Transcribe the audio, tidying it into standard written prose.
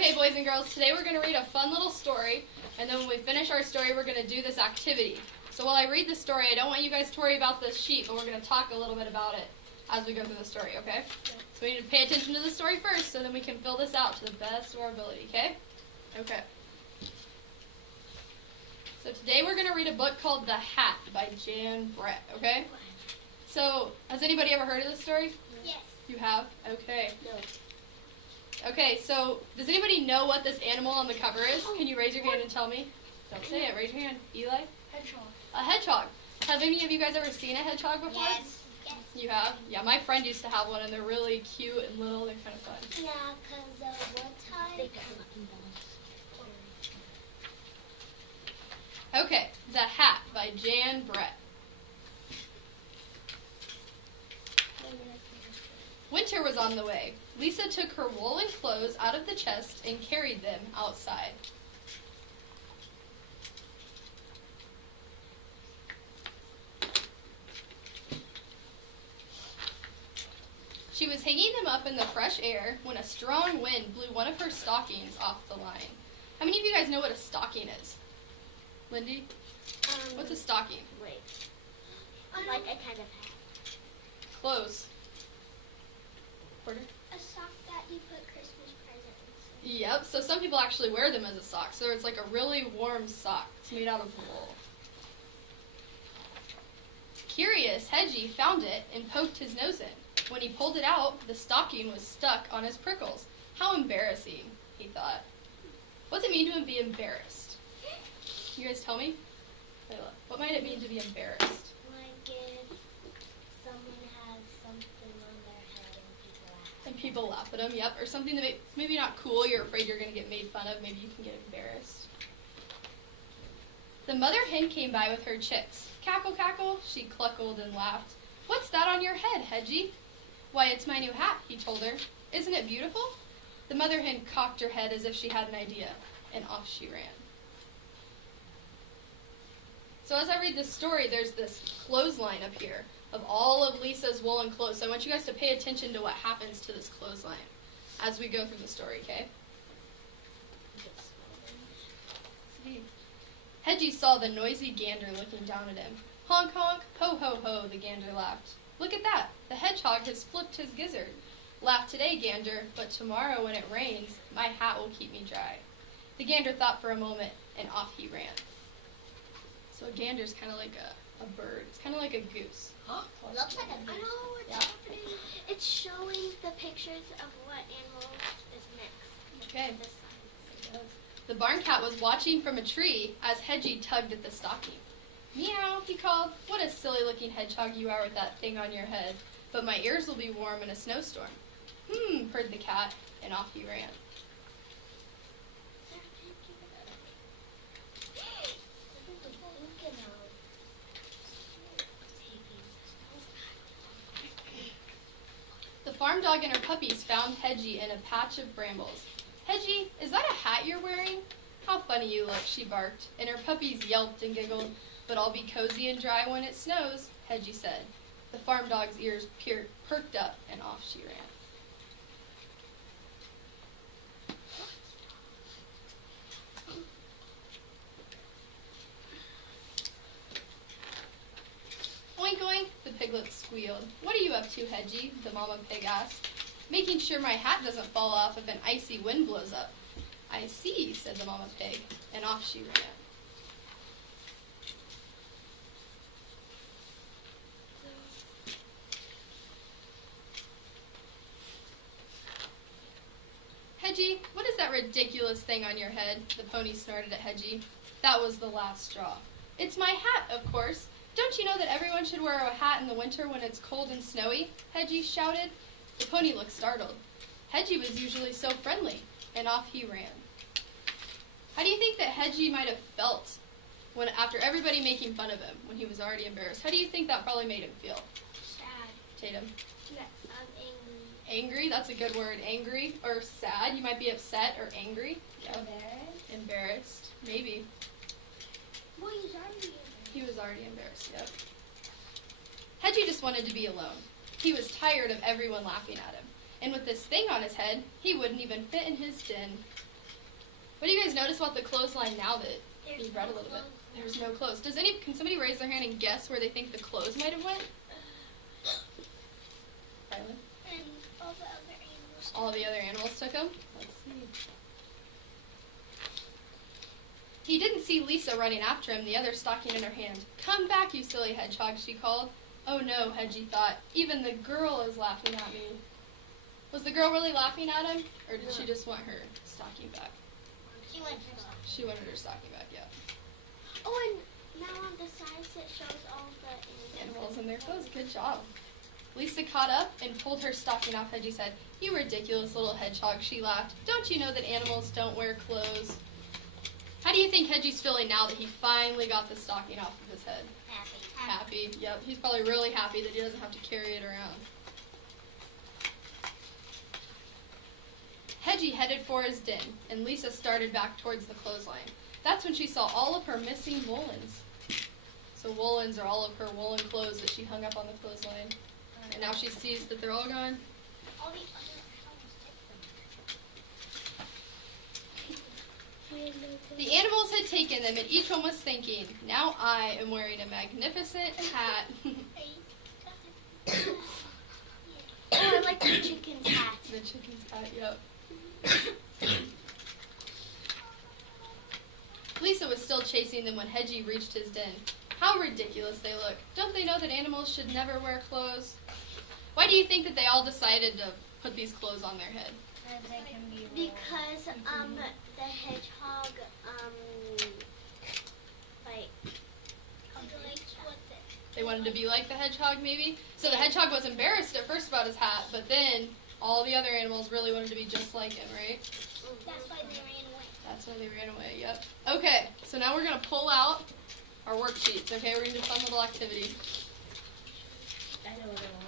Okay, boys and girls, today we're going to read a fun little story, and then when we finish our story, we're going to do this activity. So while I read the story, I don't want you guys to worry about the sheet, but we're going to talk a little bit about it as we go through the story, okay? Yeah. So we need to pay attention to the story first, so then we can fill this out to the best of our ability, okay? Okay. So today we're going to read a book called The Hat by Jan Brett, okay? So, has anybody ever heard of this story? Yes. You have? Okay. No. Okay, so does anybody know what this animal on the cover is? Can you raise your hand and tell me? Don't say it. Raise your hand. Eli? Hedgehog. A hedgehog. Have any of you guys ever seen a hedgehog before? Yes. Yes. You have? Yeah, my friend used to have one, and they're really cute and little. They're kind of fun. Yeah, because one time they got Okay, The Hat by Jan Brett. Winter was on the way. Lisa took her woolen clothes out of the chest and carried them outside. She was hanging them up in the fresh air when a strong wind blew one of her stockings off the line. How many of you guys know what a stocking is? Lindy? What's a stocking? Wait. Like a kind of hat. Clothes. Porter? A sock that you put Christmas presents in. Yep, so some people actually wear them as a sock. So it's like a really warm sock. It's made out of wool. Curious, Hedgie found it and poked his nose in. When he pulled it out, the stocking was stuck on his prickles. How embarrassing, he thought. What's it mean to be embarrassed? You guys tell me? Layla, what might it mean to be embarrassed? Like if someone has something on their head And people laugh at them, yep. Or something that maybe not cool, you're afraid you're going to get made fun of. Maybe you can get embarrassed. The mother hen came by with her chicks. Cackle, cackle, she cluckled and laughed. What's that on your head, Hedgie? Why, it's my new hat, he told her. Isn't it beautiful? The mother hen cocked her head as if she had an idea, and off she ran. So as I read this story, there's this clothesline up here of all of Lisa's woolen clothes. So I want you guys to pay attention to what happens to this clothesline as we go through the story, okay? Hedgie saw the noisy gander looking down at him. Honk, honk, ho, ho, ho, the gander laughed. Look at that, the hedgehog has flipped his gizzard. Laugh today, gander, but tomorrow when it rains, my hat will keep me dry. The gander thought for a moment, and off he ran. So a gander's kind of like a bird. It's kind of like a goose. Looks like a goose. I know what's happening. It's showing the pictures of what animals is next. Okay. The barn cat was watching from a tree as Hedgie tugged at the stocking. Meow, he called. What a silly-looking hedgehog you are with that thing on your head. But my ears will be warm in a snowstorm. Purred the cat, and off he ran. The farm dog and her puppies found Hedgie in a patch of brambles. Hedgie, is that a hat you're wearing? How funny you look, she barked, and her puppies yelped and giggled. But I'll be cozy and dry when it snows, Hedgie said. The farm dog's ears perked up, and off she ran. Oink, oink, the piglet squealed. What are you up to, Hedgie? The mama pig asked. Making sure my hat doesn't fall off if an icy wind blows up. I see, said the mama pig, and off she ran. Hedgie, what is that ridiculous thing on your head? The pony snorted at Hedgie. That was the last straw. It's my hat, of course. Don't you know that everyone should wear a hat in the winter when it's cold and snowy? Hedgie shouted. The pony looked startled. Hedgie was usually so friendly, and off he ran. How do you think that Hedgie might have felt after everybody making fun of him when he was already embarrassed? How do you think that probably made him feel? Sad. Tatum? Angry. Angry, that's a good word. Angry or sad. You might be upset or angry. Yeah. Embarrassed. Embarrassed, maybe. Well, he's already embarrassed. He was already embarrassed, yep. Hedgie just wanted to be alone. He was tired of everyone laughing at him. And with this thing on his head, he wouldn't even fit in his den. What do you guys notice about the clothesline now that There's you've read a no little bit? clothes. There's no clothes. Can somebody raise their hand and guess where they think the clothes might have went? Rylan? And all the other animals. All the other animals took them? Let's see. He didn't see Lisa running after him, the other stocking in her hand. "Come back, you silly hedgehog," she called. "Oh no," Hedgie thought. "Even the girl is laughing at me." Was the girl really laughing at him? Or did she just want her stocking back? She went to She wanted her stocking back, yeah. Oh, and now on the sides it shows all the Animals in their clothes. Good job. Lisa caught up and pulled her stocking off Hedgie's head. "You ridiculous little hedgehog," she laughed. "Don't you know that animals don't wear clothes?" How do you think Hedgie's feeling now that he finally got the stocking off of his head? Happy. Yep, he's probably really happy that he doesn't have to carry it around. Hedgie headed for his den, and Lisa started back towards the clothesline. That's when she saw all of her missing woolens. So woolens are all of her woolen clothes that she hung up on the clothesline. And now she sees that they're all gone. all the other The animals had taken them, and each one was thinking, "Now I am wearing a magnificent hat." Oh, I like the chicken's hat. The chicken's hat, yep. Lisa was still chasing them when Hedgie reached his den. "How ridiculous they look. Don't they know that animals should never wear clothes?" Why do you think that they all decided to put these clothes on their head? Because the hedgehog like They wanted to be like the hedgehog, maybe? So the hedgehog was embarrassed at first about his hat, but then all the other animals really wanted to be just like him, right? That's why they ran away. That's why they ran away, yep. Okay, so now we're going to pull out our worksheets, okay? We're going to do a fun little activity. I know what I want.